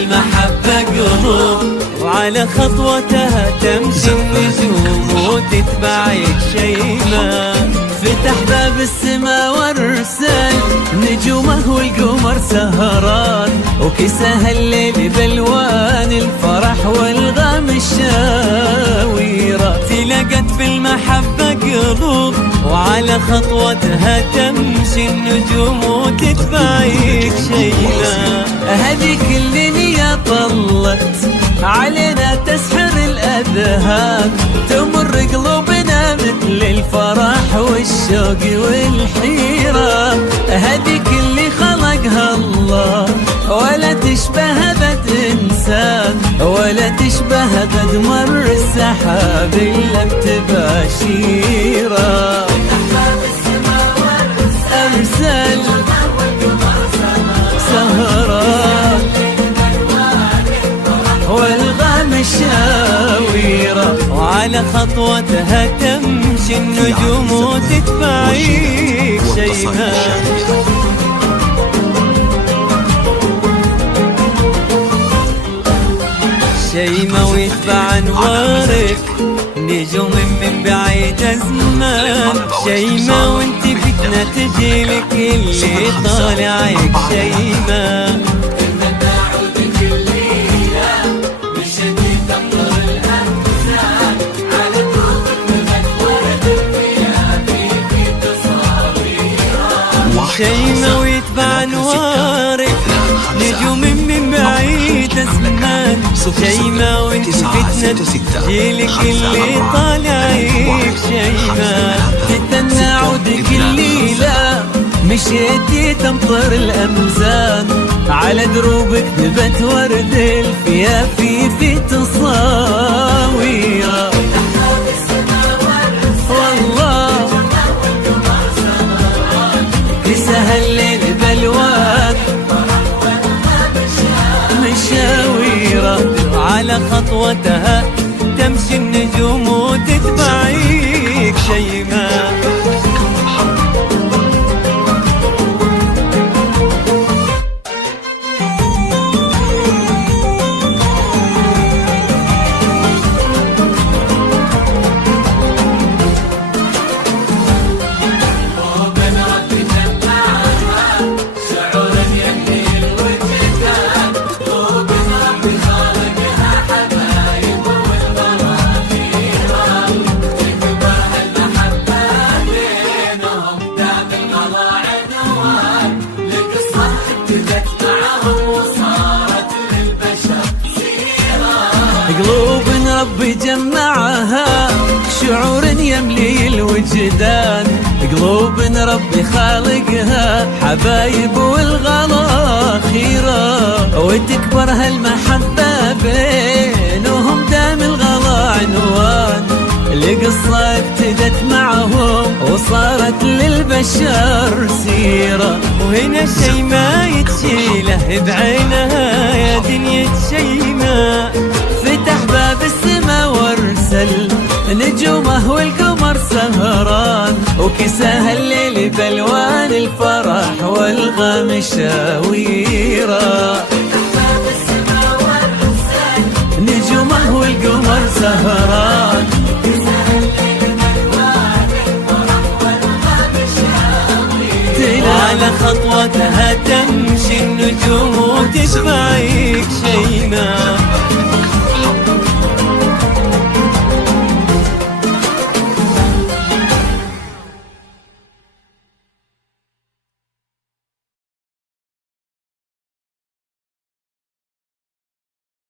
المحبة قلوب، وعلى خطوتها تمشي النجوم وتتبعك شيماء. فتح باب السما وارسل نجومه والقمر سهران، وكساها الليل بالوان الفرح والغام الشاويرة. تلقت بالمحبة قلوب، وعلى خطوتها تمشي النجوم وتتبعك شيماء. هذيك اللي يا طلت علينا تسحر الأذهان، تمر قلوبنا مثل الفرح والشوق والحيرة. هذيك اللي خلقها الله، ولا تشبه بد إنسان، ولا تشبه بد مر السحاب إلا بتباشيرة. أرسل سهران والغام الشاويرة، وعلى خطوتها تمشي النجوم وتتبعيك شيماء. شيماء ويتبع انوارك نجوم من بعيد الزمان. شيماء وانت فتنة تجيلك اللي طالعك شيماء. شيماء ويتبع انوارك نجوم من بعيد الزمان. شيماء وانت فتنة جيلك اللي طالعك شيماء. تتنى عودك الليلة مشيتي تمطر الأمزان، على دروبك نبت ورد الفيافي في تصاويرة. والله كساها الليل بالوان مشاويرة، على خطوتها تمشي النجوم وتتبعيك شيماء. قلوب ربي جمعها شعور يملي الوجدان، قلوب ربي خالقها حبايب والغلا خيرة. وتكبر هالمحبة بينهم دام الغلا عنوان، القصة ابتدت معهم وصارت للبشر سيرة. وهنا شيماء يتشيله بعينها يا دنيا شيماء. فتح باب السما وارسل نجومه والقمر سهران، وكساها الليل بالوان الفرح والغام الشاويرة. نجومه والقمر سهران، على خطوتها تمشي النجوم وتتبعيك شيماء.